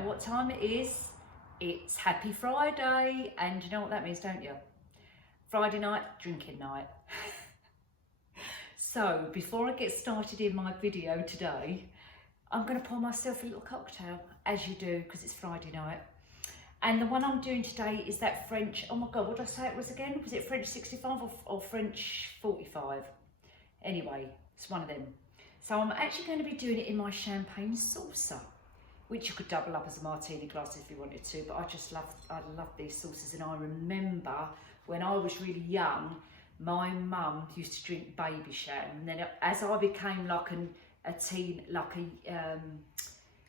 know what time it is. It's Happy Friday, and you know what that means, don't you? Friday night, drinking night. So before I get started in my video today, I'm going to pour myself a little cocktail, as you do, because it's Friday night. And the one I'm doing today is that French, oh my God, what did I say it was again? Was it French 65 or French 45? Anyway, it's one of them. So I'm actually going to be doing it in my champagne saucer, which you could double up as a martini glass if you wanted to, but I love these saucers. And I remember when I was really young, my mum used to drink baby sham, and then as I became like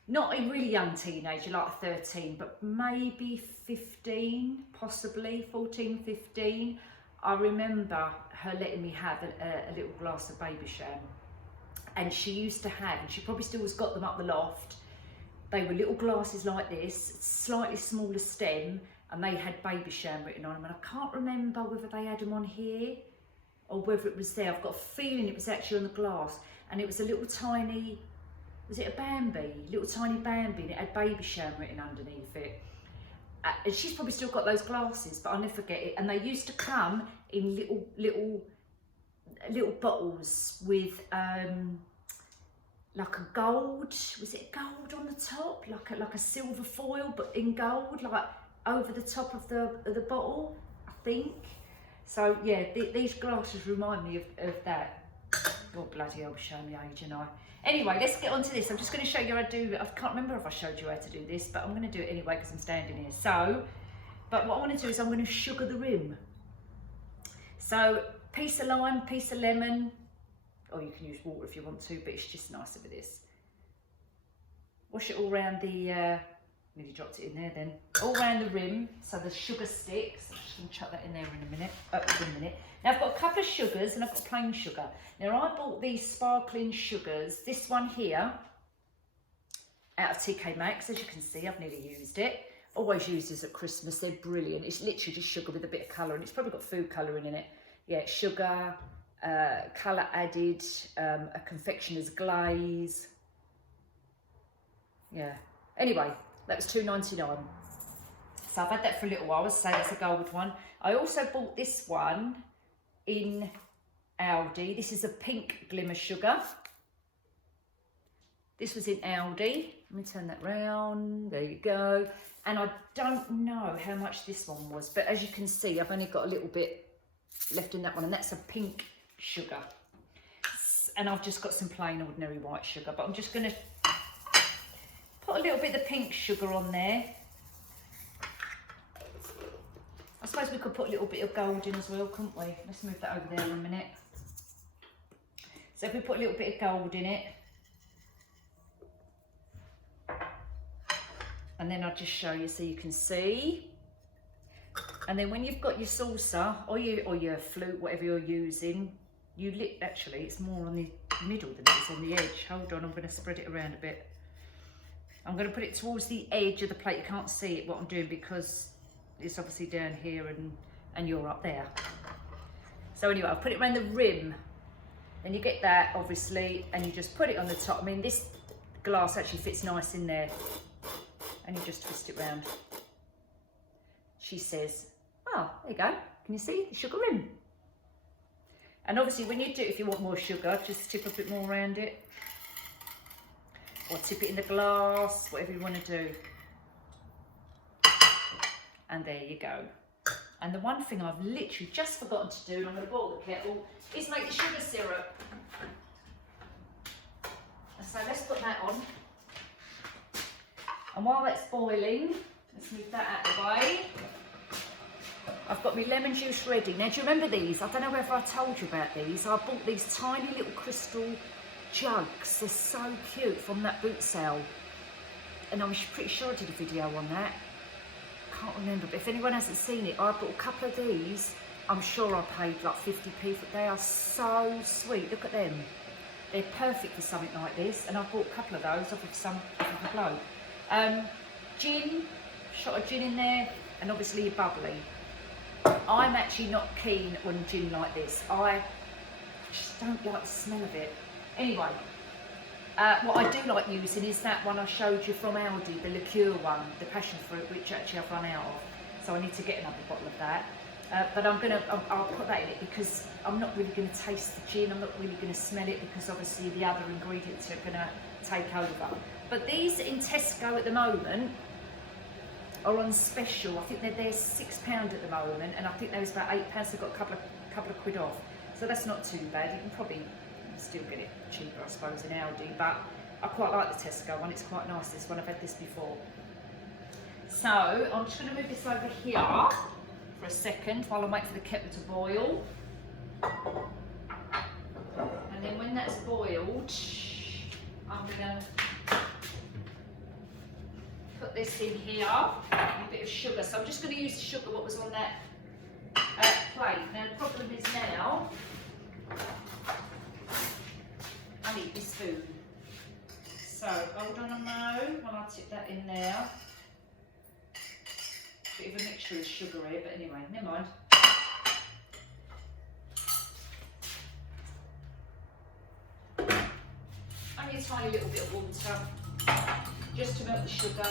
not a really young teenager, like 13, but maybe 15, possibly 14, 15, I remember her letting me have a little glass of baby sham. And she used to have, and she probably still has got them up the loft, they were little glasses like this, slightly smaller stem, and they had baby sham written on them. And I can't remember whether they had them on here or whether it was there. I've got a feeling it was actually on the glass, and it was a little tiny, was it a Bambi? Little tiny Bambi, and it had baby sham written underneath it. And she's probably still got those glasses, but I'll never forget it. And they used to come in little bottles with like a gold, was it gold on the top? Like a silver foil, but in gold, like over the top of the bottle, I think. So yeah, these glasses remind me of that. Oh bloody hell, show me age, and I. Anyway, let's get on to this. I'm just going to show you how I do. I can't remember if I showed you how to do this, but I'm going to do it anyway because I'm standing here. So, but what I want to do is I'm going to sugar the rim. So, piece of lime, piece of lemon, or you can use water if you want to, but it's just nicer with this. Wash it all around the, nearly dropped it in there then, all around the rim, so the sugar sticks. I'm just going to chuck that in there in a minute, Now I've got a couple of sugars and I've got plain sugar. Now I bought these sparkling sugars, this one here, out of TK Maxx. As you can see, I've nearly used it. Always use this at Christmas, they're brilliant. It's literally just sugar with a bit of colour, and it's probably got food colouring in it. Yeah, sugar, colour added, a confectioner's glaze. Yeah, anyway, that was $2.99. So I've had that for a little while. I would say that's a gold one. I also bought this one in Aldi. This is a pink glimmer sugar. This was in Aldi. Let me turn that round. There you go. And I don't know how much this one was, but as you can see, I've only got a little bit left in that one, and that's a pink sugar. And I've just got some plain ordinary white sugar, but I'm just going to put a little bit of pink sugar on there. I suppose we could put a little bit of gold in as well, couldn't we? Let's move that over there in a minute. So if we put a little bit of gold in it, and then I'll just show you so you can see. And then when you've got your saucer or your flute, whatever you're using, actually it's more on the middle than it is on the edge. Hold on, I'm going to spread it around a bit. I'm going to put it towards the edge of the plate. You can't see it what I'm doing because it's obviously down here and you're up there. So anyway, I'll put it around the rim. Then you get that obviously, and you just put it on the top. I mean, this glass actually fits nice in there, and you just twist it round. She says, oh, there you go. Can you see the sugar rim? And obviously when you do, if you want more sugar, just tip a bit more around it. Or tip it in the glass, whatever you want to do. And there you go. And the one thing I've literally just forgotten to do, and I'm going to boil the kettle, is make the sugar syrup. And so let's put that on. And while that's boiling, let's move that out of the way. I've got my lemon juice ready. Now, do you remember these? I don't know whether I told you about these. I bought these tiny little crystal jugs. They're so cute from that boot sale. And I'm pretty sure I did a video on that. Can't remember, but if anyone hasn't seen it, I bought a couple of these. I'm sure I paid like 50p for. They are so sweet. Look at them. They're perfect for something like this. And I bought a couple of those off of the bloke. Gin, shot of gin in there, and obviously your bubbly. I'm actually not keen on gin like this. I just don't like the smell of it. Anyway, What I do like using is that one I showed you from Aldi, the liqueur one, the passion fruit, which actually I've run out of. So I need to get another bottle of that. But I'll put that in it because I'm not really going to taste the gin. I'm not really going to smell it because obviously the other ingredients are going to take over. But these in Tesco at the moment are on special. I think they're £6 at the moment, and I think there was about £8. They've got a couple of quid off. So that's not too bad. You can probably still get it cheaper, I suppose, in Aldi, but I quite like the Tesco one. It's quite nice, this one. I've had this before. So I'm just going to move this over here for a second while I wait for the kettle to boil. And then when that's boiled, I'm going to put this in here, a bit of sugar. So I'm just going to use the sugar what was on that plate. Now the problem is now, I need this spoon. So hold on a moment while I tip that in there. Bit of a mixture of sugar here, but anyway, never mind. Only a tiny little bit of water, just to melt the sugar.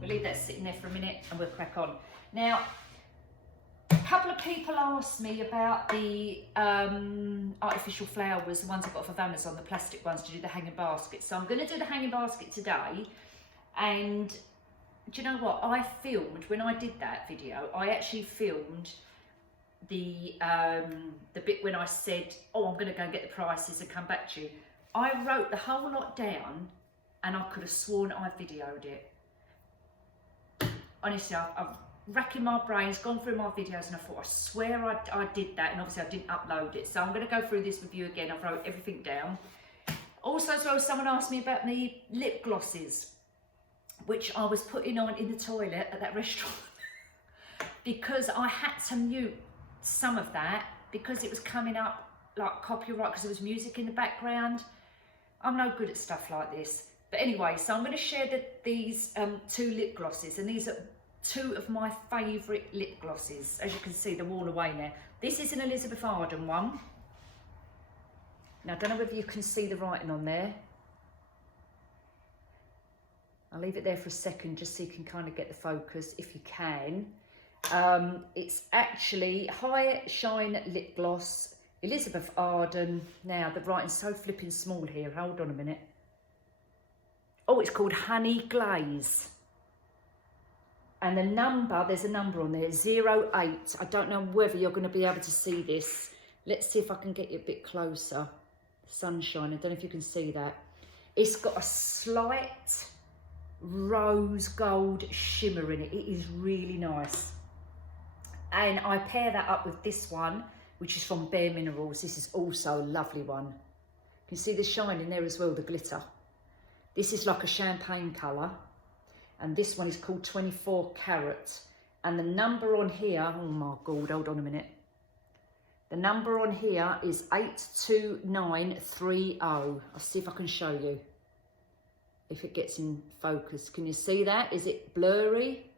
We'll leave that sitting there for a minute and we'll crack on. Now, a couple of people asked me about the artificial flowers, the ones I got off of Amazon, the plastic ones, to do the hanging basket. So I'm going to do the hanging basket today. And do you know what? I filmed, when I did that video, I actually filmed the bit when I said, oh, I'm going to go and get the prices and come back to you. I wrote the whole lot down and I could have sworn I videoed it. Honestly, I've racking my brains, gone through my videos, and I thought, I swear I did that, and obviously I didn't upload it. So I'm going to go through this with you again. I've wrote everything down. Also, as well, someone asked me about my lip glosses, which I was putting on in the toilet at that restaurant because I had to mute some of that because it was coming up like copyright because there was music in the background. I'm no good at stuff like this. But anyway, so I'm going to share these 2 lip glosses, and these are 2 of my favourite lip glosses. As you can see, they're all away now. This is an Elizabeth Arden one. Now, I don't know whether you can see the writing on there. I'll leave it there for a second just so you can kind of get the focus if you can. It's actually High Shine Lip Gloss, Elizabeth Arden. Now, the writing's so flipping small here. Hold on a minute. Oh, it's called Honey Glaze. And the number, there's a number on there, 08. I don't know whether you're going to be able to see this. Let's see if I can get you a bit closer. Sunshine, I don't know if you can see that. It's got a slight rose gold shimmer in it. It is really nice. And I pair that up with this one, which is from Bare Minerals. This is also a lovely one. You can see the shine in there as well, the glitter. This is like a champagne colour. And this one is called 24 Carat. And the number on here, oh my God, hold on a minute. The number on here is 82930. I'll see if I can show you. If it gets in focus. Can you see that? Is it blurry?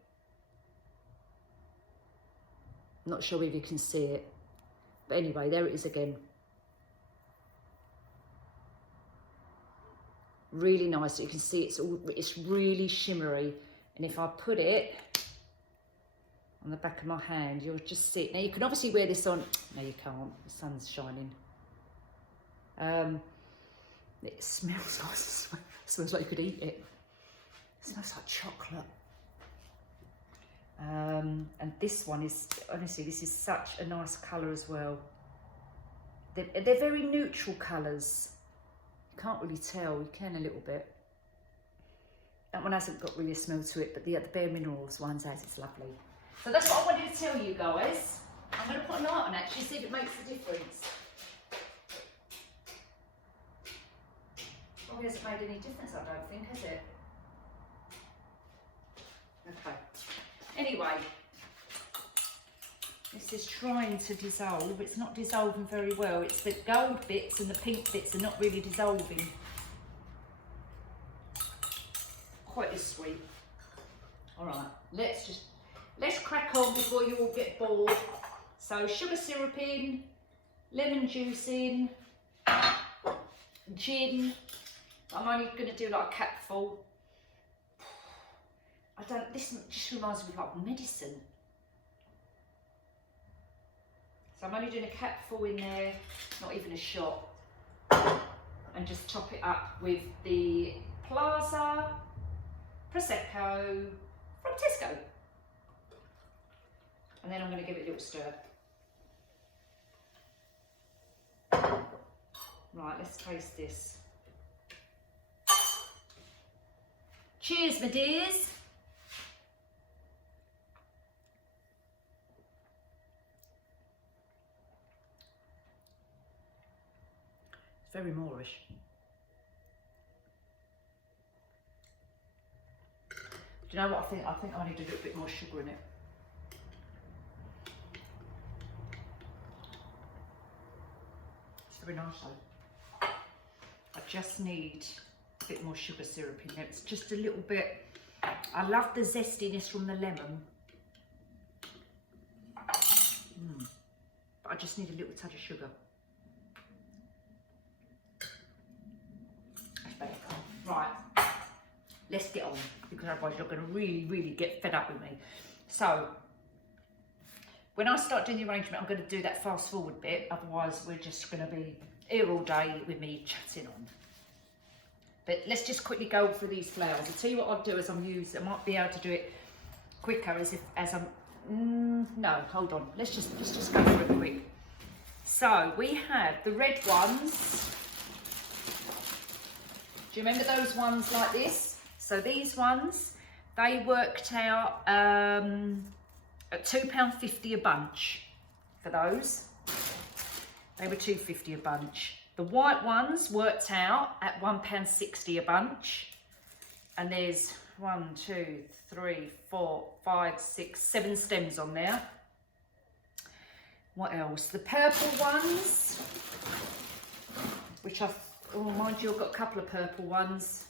I'm not sure if you can see it. But anyway, there it is again. Really nice. You can see it's really shimmery. And if I put it on the back of my hand, you'll just see it. Now you can obviously wear this on. No, you can't. The sun's shining. It smells nice. It smells like you could eat it. It smells like chocolate. And this one is, honestly, this is such a nice colour as well. They're very neutral colours. You can't really tell, you can a little bit. That one hasn't got really a smell to it, but the Bare Minerals ones has, it's lovely. So that's what I wanted to tell you guys. I'm going to put a light on actually, see if it makes a difference. Probably hasn't made any difference, I don't think, has it? Okay. Anyway, this is trying to dissolve. It's not dissolving very well. It's the gold bits and the pink bits are not really dissolving quite as sweet. All right, let's crack on before you all get bored. So sugar syrup in, lemon juice in, gin, I'm only going to do like a capful. This just reminds me of like medicine. So I'm only doing a capful in there, not even a shot. And just top it up with the Plaza Prosecco from Tesco. And then I'm going to give it a little stir. Right, let's taste this. Cheers, my dears. It's very Moorish. Do you know what I think? I think I need a little bit more sugar in it. It's very nice though. I just need a bit more sugar syrup in there. It's just a little bit. I love the zestiness from the lemon. But I just need a little touch of sugar. That's better. Right, let's get on, because otherwise you're going to really get fed up with me. So when I start doing the arrangement, I'm going to do that fast forward bit, otherwise we're just going to be here all day with me chatting on. But let's just quickly go through these flowers. I'll tell you what I'll do as I'm using. I might be able to do it quicker as I'm. No, hold on. Let's just go through it quick. So we have the red ones. Do you remember those ones like this? So these ones, they worked out at £2.50 a bunch for those. They were £2.50 a bunch. The white ones worked out at £1.60 a bunch. And there's 1, 2, 3, 4, 5, 6, 7 stems on there. What else? The purple ones, which I've, oh, mind you, I've got a couple of purple ones.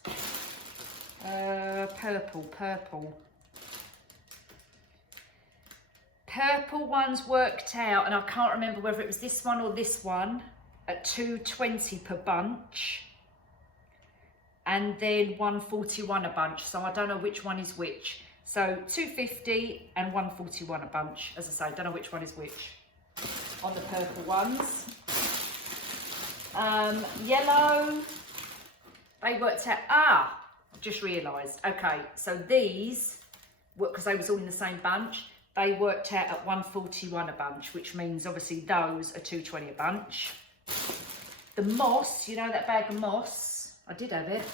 Purple ones worked out, and I can't remember whether it was this one or this one, at £2.20 per bunch, and then £1.41 a bunch. So I don't know which one is which. So £2.50 and £1.41 a bunch. As I say, don't know which one is which on the purple ones. Yellow, they worked out, I've just realised. Okay, so these, because they was all in the same bunch, they worked out at £1.41 a bunch, which means obviously those are £2.20 a bunch. The moss, you know that bag of moss, I did have it,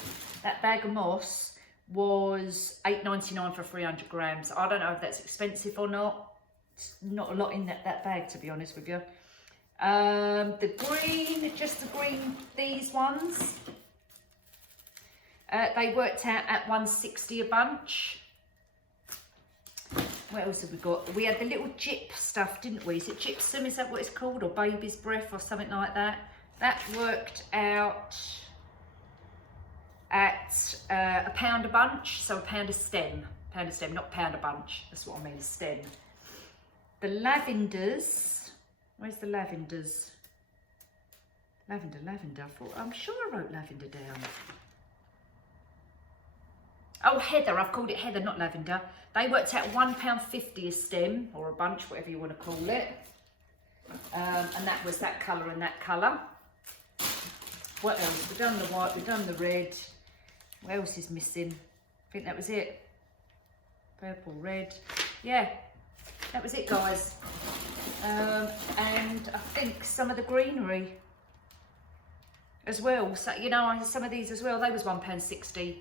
that bag of moss was £8.99 for 300 grams. I don't know if that's expensive or not. It's not a lot in that bag, to be honest with you. The green, just the green, these ones, they worked out at £1.60 a bunch. What else have we got? We had the little gyp stuff, didn't we? Is it gypsum? Is that what it's called? Or baby's breath or something like that? That worked out at £1 a bunch, so £1 a stem. £1 a stem, not £1 a bunch. That's what I mean, stem. The lavenders, where's the lavenders? Lavender, I'm sure I wrote lavender down. Oh, heather, I've called it heather, not lavender. They worked out £1.50 a stem, or a bunch, whatever you want to call it. And that was that colour and that colour. What else? We've done the white, we've done the red. What else is missing? I think that was it. Purple, red. Yeah, that was it, guys. And I think some of the greenery as well. So, you know, some of these as well, they was £1.60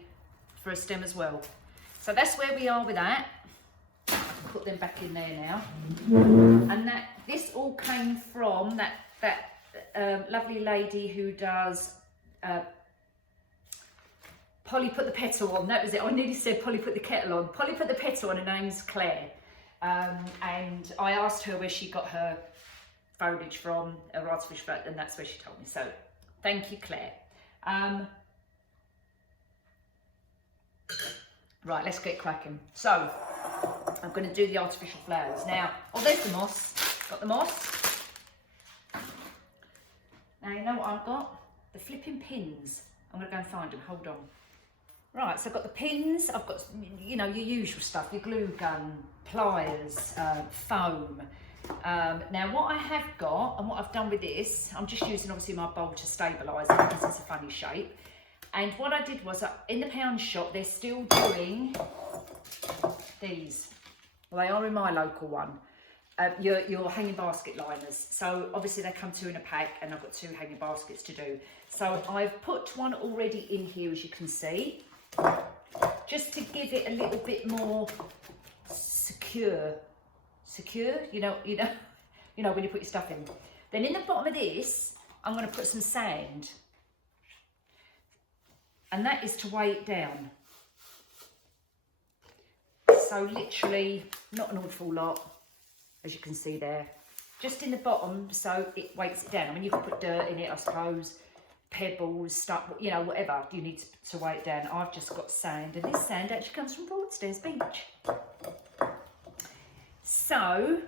for a stem as well. So that's where we are with that. I can put them back in there now. And this all came from that lovely lady who does Polly Put the Petal On. That was it. I nearly said Polly Put the Kettle On. Polly Put the Petal On, her name's Claire. And I asked her where she got her foliage from, her artificial foliage, and that's where she told me. So thank you, Claire. Right, let's get cracking. So I'm going to do the artificial flowers now. Oh, there's the moss. Got the moss. Now you know what I've got? The flipping pins. I'm going to go and find them, hold on. Right, so I've got the pins, I've got, you know, your usual stuff, your glue gun, pliers, foam. Now what I have got, and what I've done with this, I'm just using obviously my bowl to stabilise it because it's a funny shape. And what I did was, in the pound shop, they're still doing these. Well, they are in my local one. Your hanging basket liners. So obviously they come 2 in a pack, and I've got 2 hanging baskets to do. So I've put one already in here, as you can see, just to give it a little bit more secure. You know when you put your stuff in. Then in the bottom of this, I'm going to put some sand, and that is to weigh it down. So literally not an awful lot, as you can see there, just in the bottom, so it weights it down. I mean, you can put dirt in it, I suppose, pebbles, stuff, you know, whatever you need to weigh it down. I've just got sand, and this sand actually comes from Broadstairs Beach. So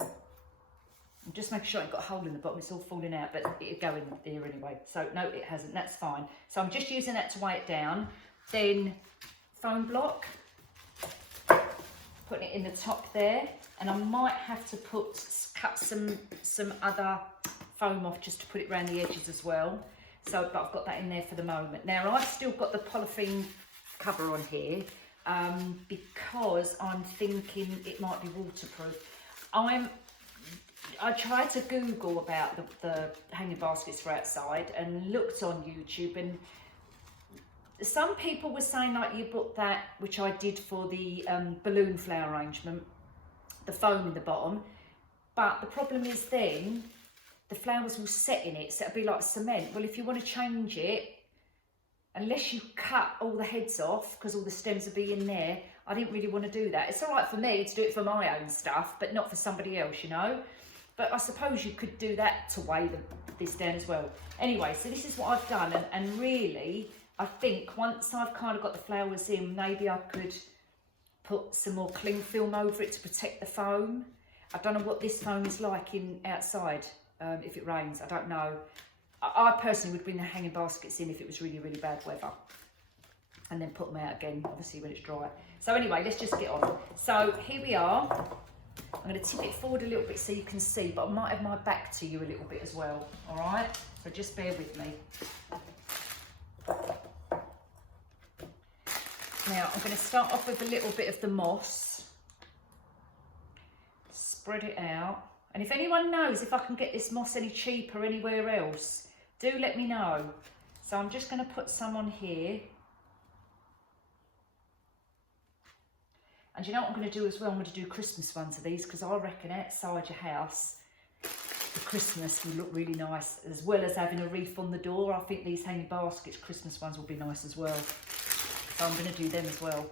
I'm just making sure I've got a hole in the bottom. It's all falling out, but it'll go in there anyway. So no, it hasn't, that's fine. So I'm just using that to weigh it down. Then foam block, putting it in the top there, and I might have to cut some other foam off just to put it around the edges as well. So, but I've got that in there for the moment. Now I've still got the polythene cover on here because I'm thinking it might be waterproof. I tried to Google about the hanging baskets for outside and looked on YouTube, and some people were saying like you put that, which I did for the balloon flower arrangement, the foam in the bottom, but the problem is then the flowers will set in it, so it'll be like cement. Well, if you want to change it, unless you cut all the heads off, because all the stems will be in there, I didn't really want to do that. It's all right for me to do it for my own stuff, but not for somebody else, you know. But I suppose you could do that to weigh this down as well. Anyway, so this is what I've done, and really, I think once I've kind of got the flowers in, maybe I could put some more cling film over it to protect the foam. I don't know what this foam is like outside, if it rains, I don't know. I personally would bring the hanging baskets in if it was really, really bad weather, and then put them out again, obviously when it's dry. So anyway, let's just get on. So here we are. I'm going to tip it forward a little bit so you can see, but I might have my back to you a little bit as well, all right? So just bear with me. Now, I'm going to start off with a little bit of the moss. Spread it out. And if anyone knows if I can get this moss any cheaper anywhere else, do let me know. So I'm just going to put some on here. And you know what I'm going to do as well? I'm going to do Christmas ones of these, because I reckon outside your house, for Christmas will look really nice, as well as having a wreath on the door. I think these hanging baskets, Christmas ones, will be nice as well. So I'm going to do them as well.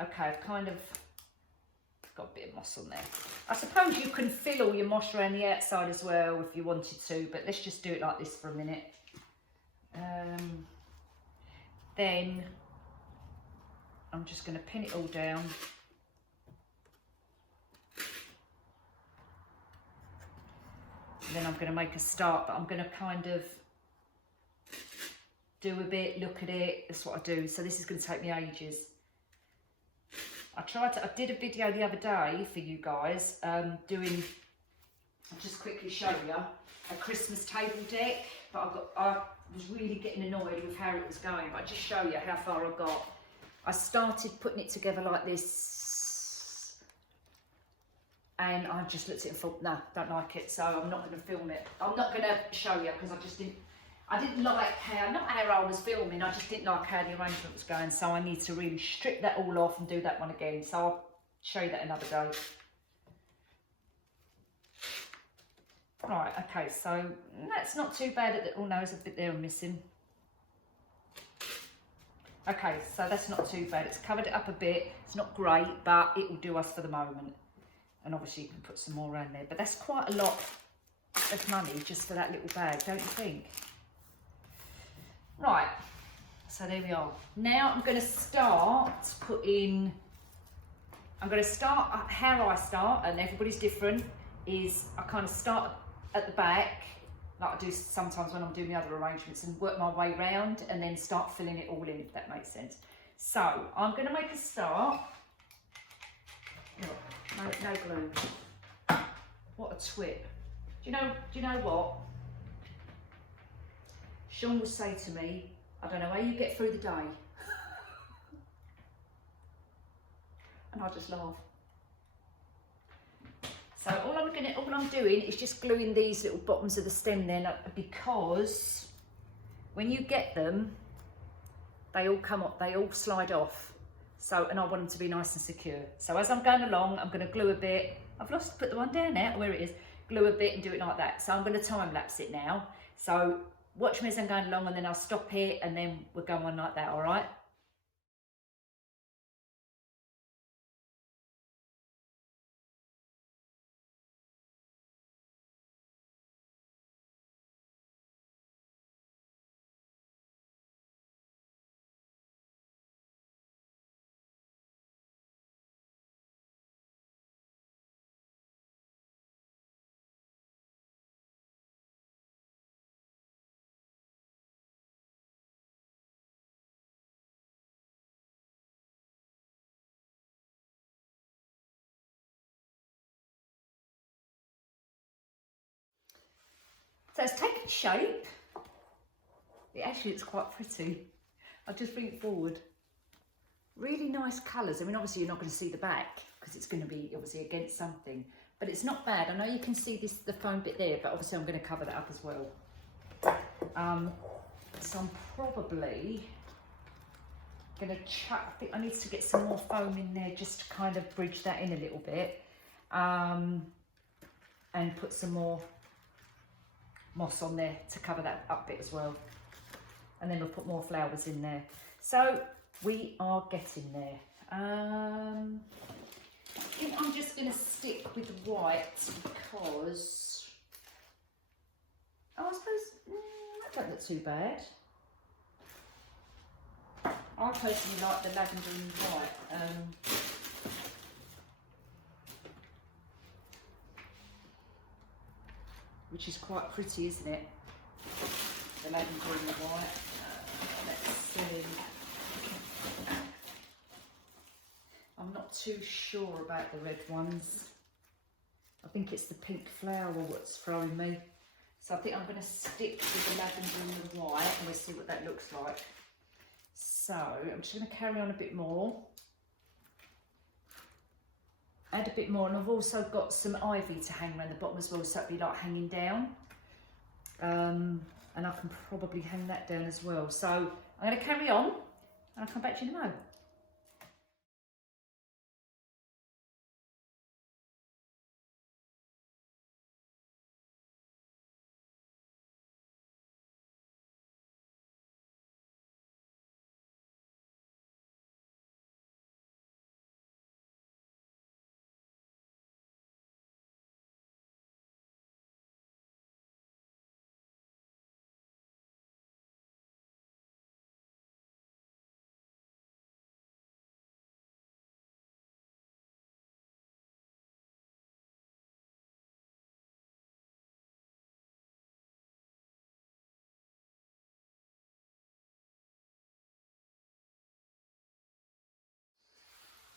Okay, I've kind of got a bit of moss on there. I suppose you can fill all your moss around the outside as well if you wanted to, but let's just do it like this for a minute. Then I'm just going to pin it all down. And then I'm going to make a start, but I'm going to kind of do a bit, look at it. That's what I do. So this is going to take me ages. I did a video the other day for you guys, I'll just quickly show you, a Christmas table deck, but I was really getting annoyed with how it was going, but I'll just show you how far I got. I started putting it together like this, and I just looked at it and thought, no, don't like it, so I'm not going to film it. I'm not going to show you, because I didn't like not how I was filming, I just didn't like how the arrangement was going, so I need to really strip that all off and do that one again, so I'll show you that another day. Right, okay, so that's not too bad. Oh no, there's a bit there I'm missing. Okay, so that's not too bad. It's covered it up a bit. It's not great, but it will do us for the moment. And obviously you can put some more around there, but that's quite a lot of money just for that little bag, don't you think? Right, so there we are. Now I'm going to start how I start, and everybody's different, is I kind of start at the back like I do sometimes when I'm doing the other arrangements, and work my way round and then start filling it all in, if that makes sense. So I'm going to make a start. Look, no glue. What a twit. Do you know what? Sean will say to me, I don't know how you get through the day. And I just laugh. So all I'm doing is just gluing these little bottoms of the stem there, because when you get them, they all come up, they all slide off. So, and I want them to be nice and secure. So as I'm going along, I'm going to glue a bit. I've put the one down there, where it is. Glue a bit and do it like that. So I'm going to time lapse it now. So watch me as I'm going along, and then I'll stop here, and then we'll go on like that, all right? So it's taken shape. It actually looks quite pretty. I'll just bring it forward. Really nice colours. I mean, obviously you're not going to see the back because it's going to be obviously against something, but it's not bad. I know you can see the foam bit there, but obviously I'm going to cover that up as well. So I'm probably going to chuck, I think I need to get some more foam in there just to kind of bridge that in a little bit, and put some more moss on there to cover that up bit as well, and then we'll put more flowers in there. So we are getting there. I think I'm just going to stick with the white because I suppose that don't look too bad. I personally like the lavender and white. Which is quite pretty, isn't it? The lavender and the white. Let's see. I'm not too sure about the red ones. I think it's the pink flower what's throwing me. So I think I'm going to stick with the lavender and the white, and we'll see what that looks like. So I'm just going to carry on a bit more. Add a bit more, and I've also got some ivy to hang around the bottom as well, so it'll be like hanging down. And I can probably hang that down as well. So I'm going to carry on, and I'll come back to you in a moment.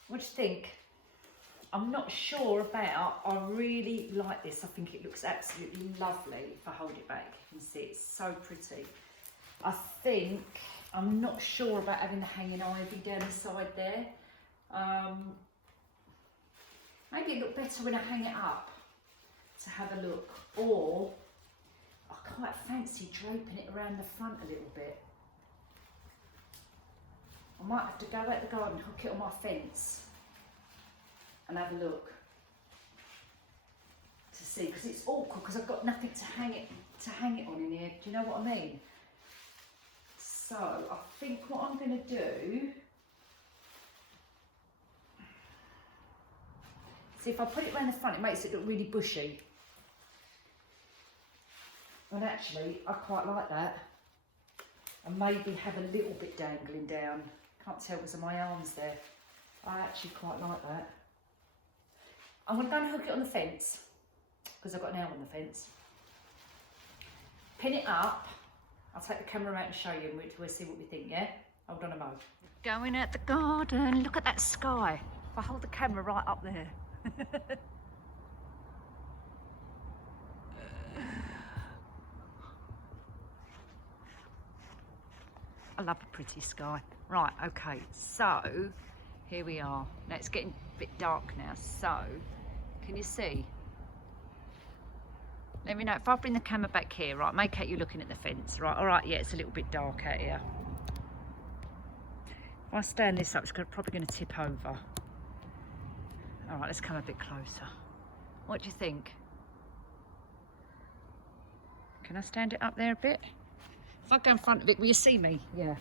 What do you think? I'm not sure about, I really like this. I think it looks absolutely lovely if I hold it back. You can see it's so pretty. I think, I'm not sure about having the hanging ivy down the side there. Maybe it look better when I hang it up to have a look. Or, I quite fancy draping it around the front a little bit. I might have to go out the garden, hook it on my fence and have a look to see, because it's awkward because I've got nothing to hang it on in here. Do you know what I mean? So I think what I'm going to do, see, if I put it around the front, it makes it look really bushy. And actually, I quite like that. And maybe have a little bit dangling down. Can't tell because of my arms there. I actually quite like that. I'm going to go and hook it on the fence because I've got an nail on the fence. pin it up. I'll take the camera out and show you, and we'll see what we think, yeah? Hold on a moment. Going out the garden, look at that sky. If I hold the camera right up there. I love a pretty sky. Right, okay, so here we are. Now it's getting a bit dark now, so can you see? Let me know if I bring the camera back here, right? Make out you're looking at the fence, right? All right, yeah, it's a little bit dark out here. If I stand this up, it's probably going to tip over. All right, let's come a bit closer. What do you think? Can I stand it up there a bit? If I go in front of it, will you see me? Yeah.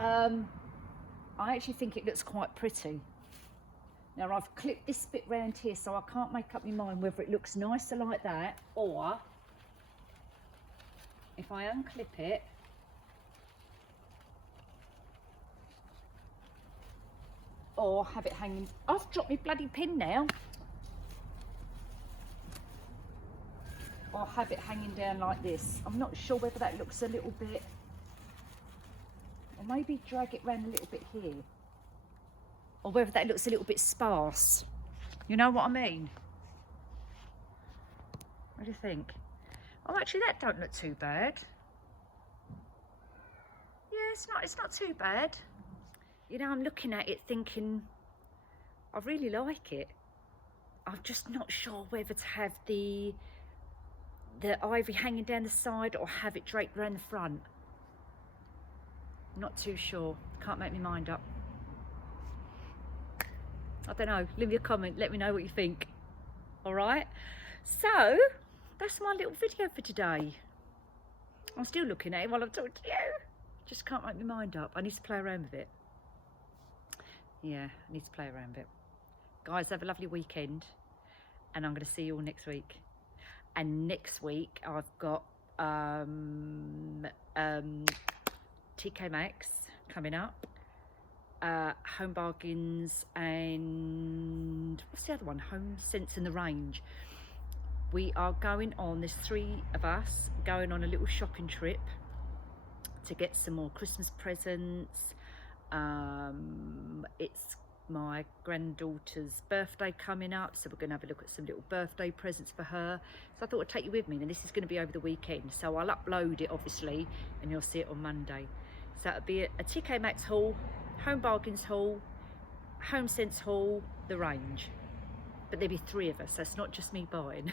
I actually think it looks quite pretty. Now I've clipped this bit round here, so I can't make up my mind whether it looks nicer like that, or if I unclip it, or have it hanging. I've dropped my bloody pin now. Or have it hanging down like this. I'm not sure whether that looks a little bit, or maybe drag it round a little bit here, or whether that looks a little bit sparse. You know what I mean? What do you think? Oh, actually that don't look too bad. Yeah, it's not too bad. You know, I'm looking at it thinking, I really like it. I'm just not sure whether to have the ivy hanging down the side or have it draped around the front. Not too sure. Can't make my mind up. I don't know. Leave me a comment. Let me know what you think. All right. So that's my little video for today. I'm still looking at it while I'm talking to you. Just can't make my mind up. I need to play around with it. Yeah, I need to play around with it. Guys, have a lovely weekend, and I'm going to see you all next week. And next week I've got TK Maxx coming up, Home Bargains, and what's the other one? Home Sense and the Range. We are going on, there's 3 of us going on a little shopping trip to get some more Christmas presents. It's my granddaughter's birthday coming up, so we're going to have a look at some little birthday presents for her. So I thought I'd take you with me, and this is going to be over the weekend, so I'll upload it obviously and you'll see it on Monday. So it'll be a TK Maxx haul, Home Bargains haul, Home Sense haul, the range. But there'll be 3 of us, so it's not just me buying.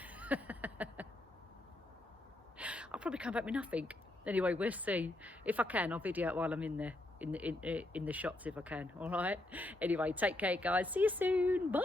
I'll probably come back with nothing. Anyway, we'll see. If I can, I'll video it while I'm in there. In the shops if I can. All right, anyway, take care guys, see you soon, bye.